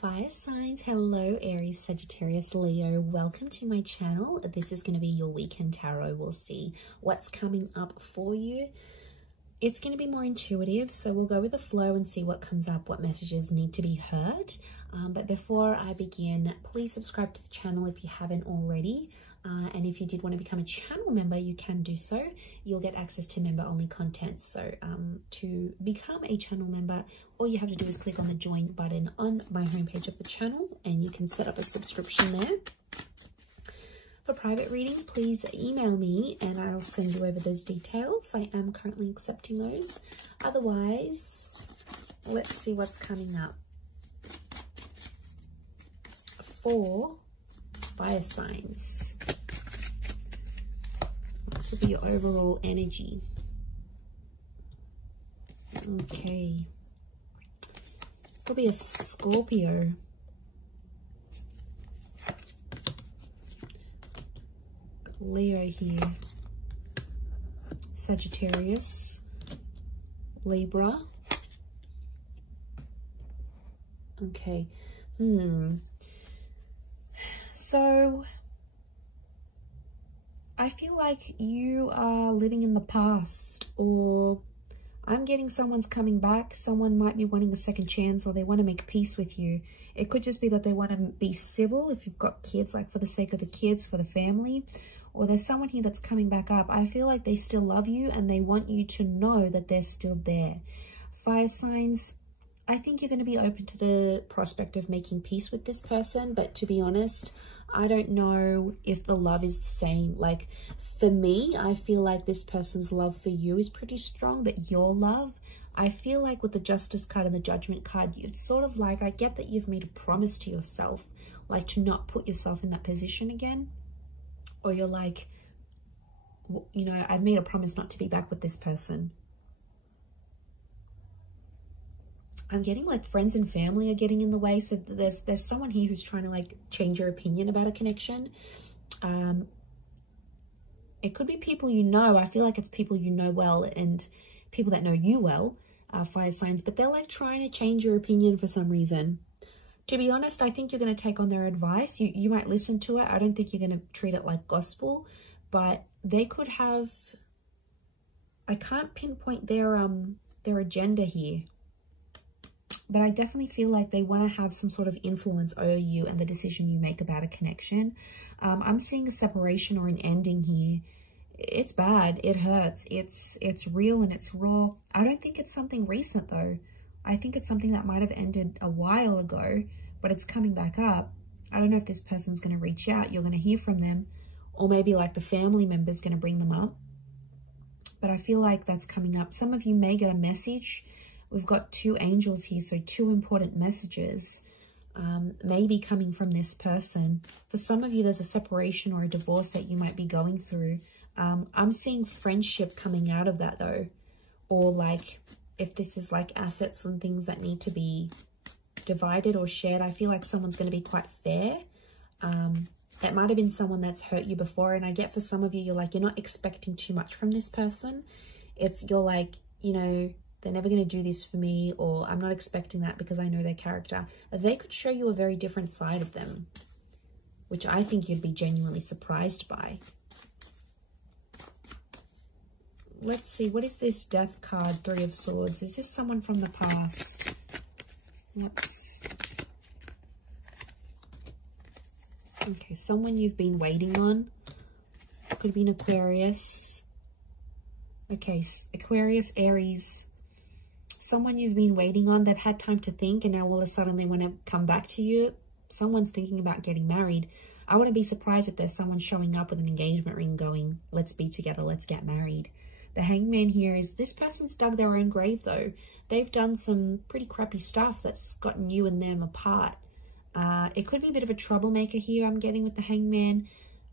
Fire signs, hello Aries, Sagittarius, Leo. Welcome to my channel. This is going to be your weekend tarot. We'll see what's coming up for you. It's going to be more intuitive, so we'll go with the flow and see what comes up, what messages need to be heard. But before I begin, please subscribe to the channel if you haven't already. And if you did want to become a channel member, you can do so. You'll get access to member-only content. So to become a channel member, all you have to do is click on the join button on my homepage of the channel, and you can set up a subscription there. For private readings, please email me and I'll send you over those details. I am currently accepting those. Otherwise, let's see what's coming up for fire signs. This will be your overall energy. Okay. Could be a Scorpio. Leo here. Sagittarius. Libra. Okay. So I feel like you are living in the past, or I'm getting someone's coming back. Someone might be wanting a second chance, or they want to make peace with you. It could just be that they want to be civil if you've got kids, like for the sake of the kids, for the family. Or there's someone here that's coming back up. I feel like they still love you and they want you to know that they're still there. Fire signs, I think you're going to be open to the prospect of making peace with this person. But to be honest, I don't know if the love is the same. Like for me, I feel like this person's love for you is pretty strong, but your love, I feel like with the Justice card and the Judgment card, it's sort of like, I get that you've made a promise to yourself, like to not put yourself in that position again. Or you're like, you know, I've made a promise not to be back with this person. I'm getting like friends and family are getting in the way. So there's someone here who's trying to like change your opinion about a connection. It could be people you know. I feel like it's people you know well and people that know you well, fire signs. But they're like trying to change your opinion for some reason. To be honest, I think you're going to take on their advice. You might listen to it. I don't think you're going to treat it like gospel. But they could have... I can't pinpoint their agenda here. But I definitely feel like they want to have some sort of influence over you and the decision you make about a connection. I'm seeing a separation or an ending here. It's bad. It hurts. It's real and it's raw. I don't think it's something recent though. I think it's something that might have ended a while ago, but it's coming back up. I don't know if this person's going to reach out. You're going to hear from them, or maybe like the family member's going to bring them up. But I feel like that's coming up. Some of you may get a message. We've got two angels here, so two important messages maybe coming from this person. For some of you, there's a separation or a divorce that you might be going through. I'm seeing friendship coming out of that though, or like if this is like assets and things that need to be divided or shared, I feel like someone's going to be quite fair. It might have been someone that's hurt you before, and I get for some of you, you're like, you're not expecting too much from this person. You're like, you know, they're never going to do this for me, or I'm not expecting that because I know their character. They could show you a very different side of them, which I think you'd be genuinely surprised by. Let's see, what is this Death card, Three of Swords? Is this someone from the past? Okay, someone you've been waiting on. Could be an Aquarius. Okay, Aquarius, Aries. Someone you've been waiting on. They've had time to think, and now all of a sudden they want to come back to you. Someone's thinking about getting married. I wouldn't be surprised if there's someone showing up with an engagement ring going, let's be together, let's get married. The Hangman here is this person's dug their own grave though. They've done some pretty crappy stuff that's gotten you and them apart. It could be a bit of a troublemaker here, I'm getting with the Hangman.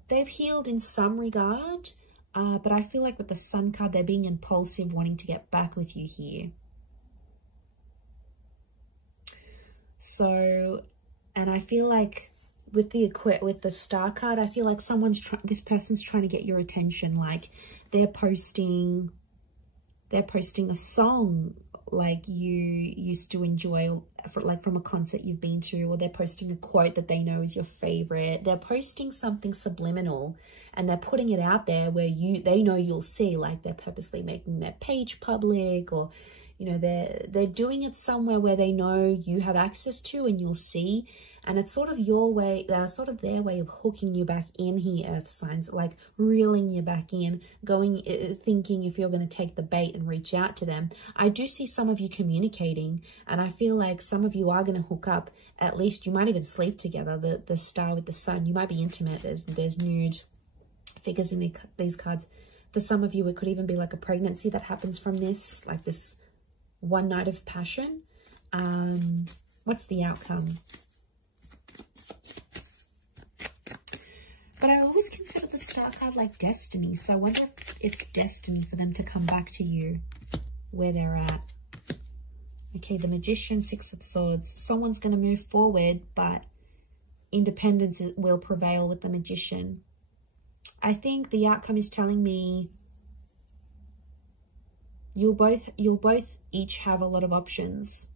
They've healed in some regard, but I feel like with the Sun card, they're being impulsive, wanting to get back with you here. So, and I feel like with the Star card, I feel like this person's trying to get your attention. Like they're posting a song like you used to enjoy, like from a concert you've been to, or they're posting a quote that they know is your favorite. They're posting something subliminal and they're putting it out there where they know you'll see, like they're purposely making their page public, or you know, they're doing it somewhere where they know you have access to and you'll see. And it's sort of your way, sort of their way of hooking you back in here, earth signs, like reeling you back in, thinking if you're going to take the bait and reach out to them. I do see some of you communicating, and I feel like some of you are going to hook up. At least you might even sleep together. The star with the sun, you might be intimate. There's nude figures in these cards. For some of you, it could even be like a pregnancy that happens from this, like this one night of passion. What's the outcome? But I always consider the star card like destiny. So I wonder if it's destiny for them to come back to you where they're at. Okay, the Magician, Six of Swords. Someone's going to move forward, but independence will prevail with the Magician. I think the outcome is telling me you'll both each have a lot of options.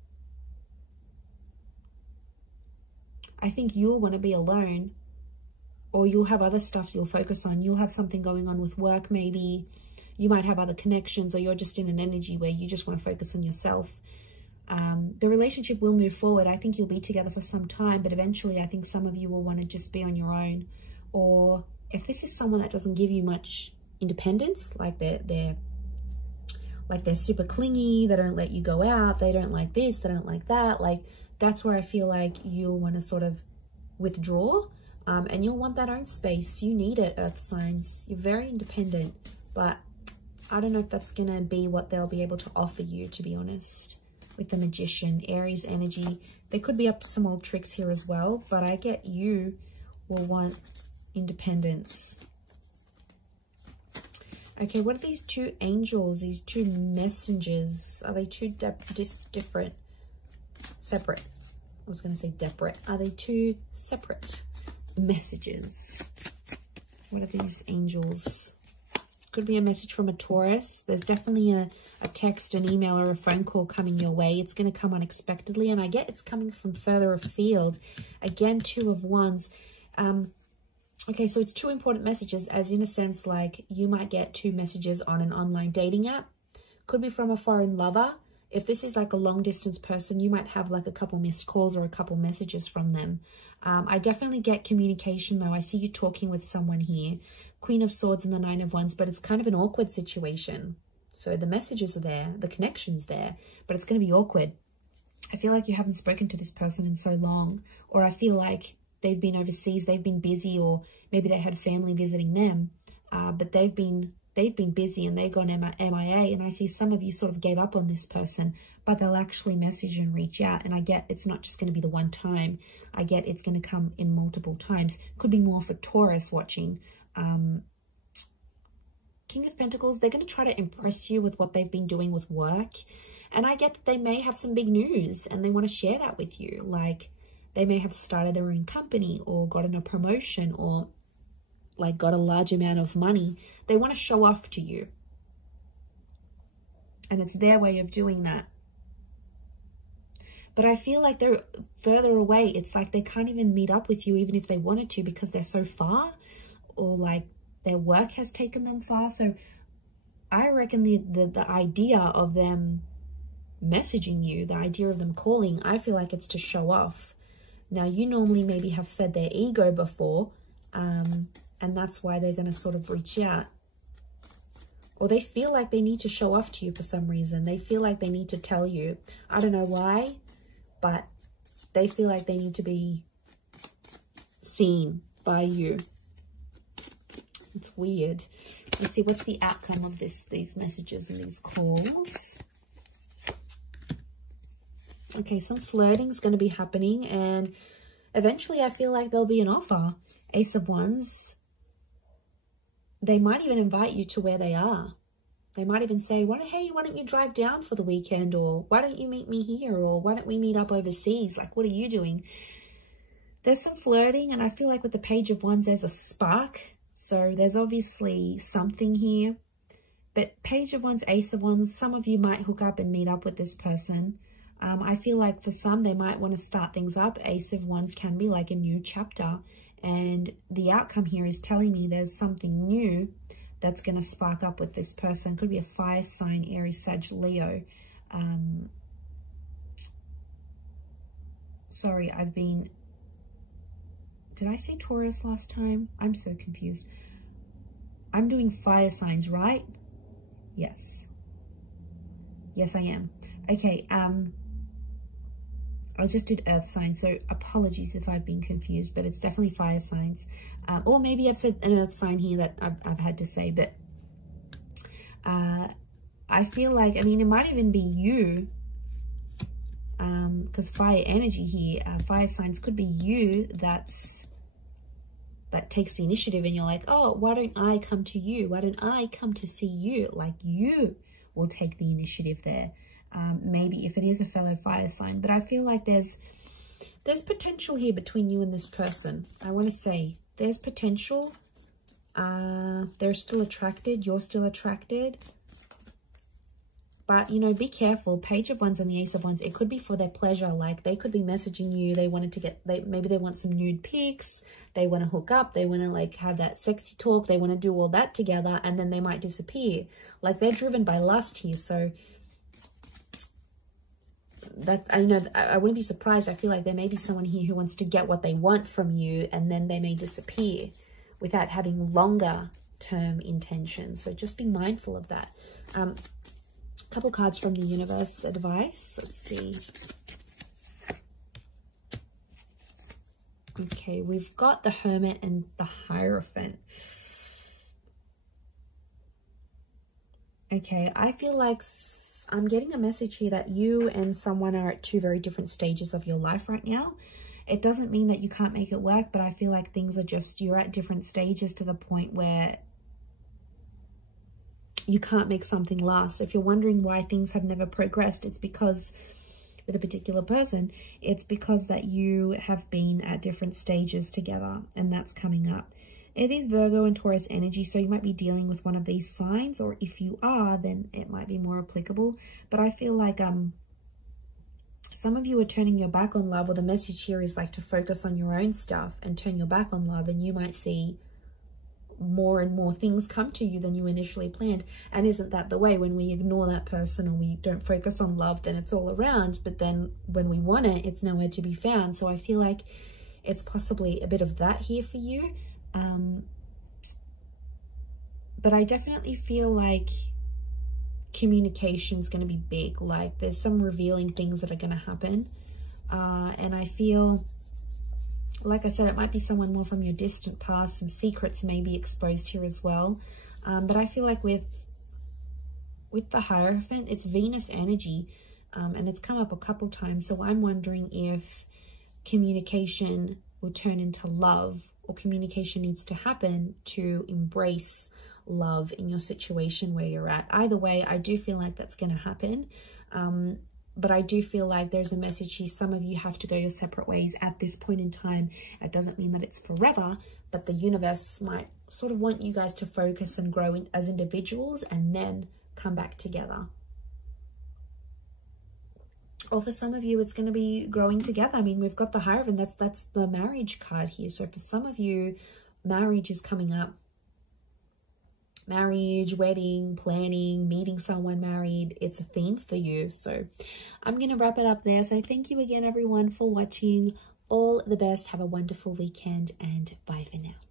I think you'll want to be alone, or you'll have other stuff you'll focus on. You'll have something going on with work, maybe. You might have other connections, or you're just in an energy where you just want to focus on yourself. The relationship will move forward. I think you'll be together for some time, but eventually I think some of you will want to just be on your own. Or if this is someone that doesn't give you much independence, like they're super clingy, they don't let you go out, they don't like this, they don't like that, like that's where I feel like you'll want to sort of withdraw. And you'll want that own space. You need it, earth signs. You're very independent, but I don't know if that's going to be what they'll be able to offer you, to be honest. With the Magician, Aries energy, they could be up to some old tricks here as well, but I get you will want independence. Okay, what are these two angels, these two messengers? Are they two different? Separate. I was going to say separate. Are they two separate messages? What are these angels? Could be a message from a Taurus. There's definitely a text, an email, or a phone call coming your way. It's going to come unexpectedly, and I get it's coming from further afield. Again, Two of Wands. Okay, so it's two important messages, as in a sense, like you might get two messages on an online dating app. Could be from a foreign lover. If this is like a long distance person, you might have like a couple missed calls or a couple messages from them. I definitely get communication though. I see you talking with someone here. Queen of Swords and the Nine of Wands, but it's kind of an awkward situation. So the messages are there, the connection's there, but it's going to be awkward. I feel like you haven't spoken to this person in so long, or I feel like they've been overseas, they've been busy, or maybe they had family visiting them, but they've been busy and they've gone MIA, and I see some of you sort of gave up on this person, but they'll actually message and reach out, and I get it's not just going to be the one time. I get it's going to come in multiple times. Could be more for Taurus watching. King of Pentacles, they're going to try to impress you with what they've been doing with work, and I get that they may have some big news and they want to share that with you. Like they may have started their own company or gotten a promotion or like got a large amount of money. They want to show off to you, and it's their way of doing that. But I feel like they're further away. It's like they can't even meet up with you even if they wanted to, because they're so far, or like their work has taken them far. So I reckon the idea of them messaging you, the idea of them calling, I feel like it's to show off. Now, you normally maybe have fed their ego before, and that's why they're going to sort of reach out. Or they feel like they need to show off to you for some reason. They feel like they need to tell you. I don't know why, but they feel like they need to be seen by you. It's weird. Let's see, what's the outcome of these messages and these calls? Okay, some flirting is going to be happening, and eventually I feel like there'll be an offer. Ace of Wands. They might even invite you to where they are. They might even say, hey, why don't you drive down for the weekend? Or why don't you meet me here? Or why don't we meet up overseas? Like, what are you doing? There's some flirting, and I feel like with the Page of Wands, there's a spark. So there's obviously something here. But Page of Wands, Ace of Wands, some of you might hook up and meet up with this person. I feel like for some, they might want to start things up. Ace of Wands can be like a new chapter. And the outcome here is telling me there's something new that's going to spark up with this person. Could be a fire sign, Aries, Sag, Leo. Sorry, did I say Taurus last time? I'm so confused. I'm doing fire signs, right? Yes. Yes, I am. Okay, I just did earth signs, so apologies if I've been confused, but it's definitely fire signs. Or maybe I've said an earth sign here that I've had to say, but I feel like, I mean, it might even be you, because fire energy here, fire signs could be you that takes the initiative, and you're like, oh, why don't I come to you? Why don't I come to see you? Like, you will take the initiative there. Maybe if it is a fellow fire sign, but I feel like there's potential here between you and this person. I want to say there's potential. They're still attracted. You're still attracted. But, you know, be careful. Page of Wands and the Ace of Wands, it could be for their pleasure. Like, they could be messaging you. They wanted to get, maybe they want some nude pics. They want to hook up. They want to, like, have that sexy talk. They want to do all that together, and then they might disappear. Like, they're driven by lust here. So, that, I know, I wouldn't be surprised. I feel like there may be someone here who wants to get what they want from you, and then they may disappear without having longer term intentions. So just be mindful of that. Couple cards from the universe advice. Let's see. Okay, we've got the Hermit and the Hierophant. Okay, I feel like I'm getting a message here that you and someone are at two very different stages of your life right now. It doesn't mean that you can't make it work, but I feel like things are just, you're at different stages to the point where you can't make something last. So if you're wondering why things have never progressed, it's because with a particular person, it's because that you have been at different stages together, and that's coming up. It is Virgo and Taurus energy, so you might be dealing with one of these signs, or if you are, then it might be more applicable. But I feel like some of you are turning your back on love, or the message here is like to focus on your own stuff and turn your back on love, and you might see more and more things come to you than you initially planned. And isn't that the way? When we ignore that person or we don't focus on love, then it's all around, but then when we want it, it's nowhere to be found. So I feel like it's possibly a bit of that here for you. But I definitely feel like communication is going to be big. Like, there's some revealing things that are going to happen. And I feel, like I said, it might be someone more from your distant past. Some secrets may be exposed here as well. But I feel like with the Hierophant, it's Venus energy. And it's come up a couple times. So I'm wondering if communication will turn into love, or communication needs to happen to embrace love in your situation where you're at. Either way, I do feel like that's going to happen. But I do feel like there's a message here. Some of you have to go your separate ways at this point in time. It doesn't mean that it's forever, but the universe might sort of want you guys to focus and grow as individuals and then come back together. Or for some of you, it's going to be growing together. I mean, we've got the Hierophant. That's the marriage card here. So for some of you, marriage is coming up. Marriage, wedding, planning, meeting someone married. It's a theme for you. So I'm going to wrap it up there. So thank you again, everyone, for watching. All the best. Have a wonderful weekend, and bye for now.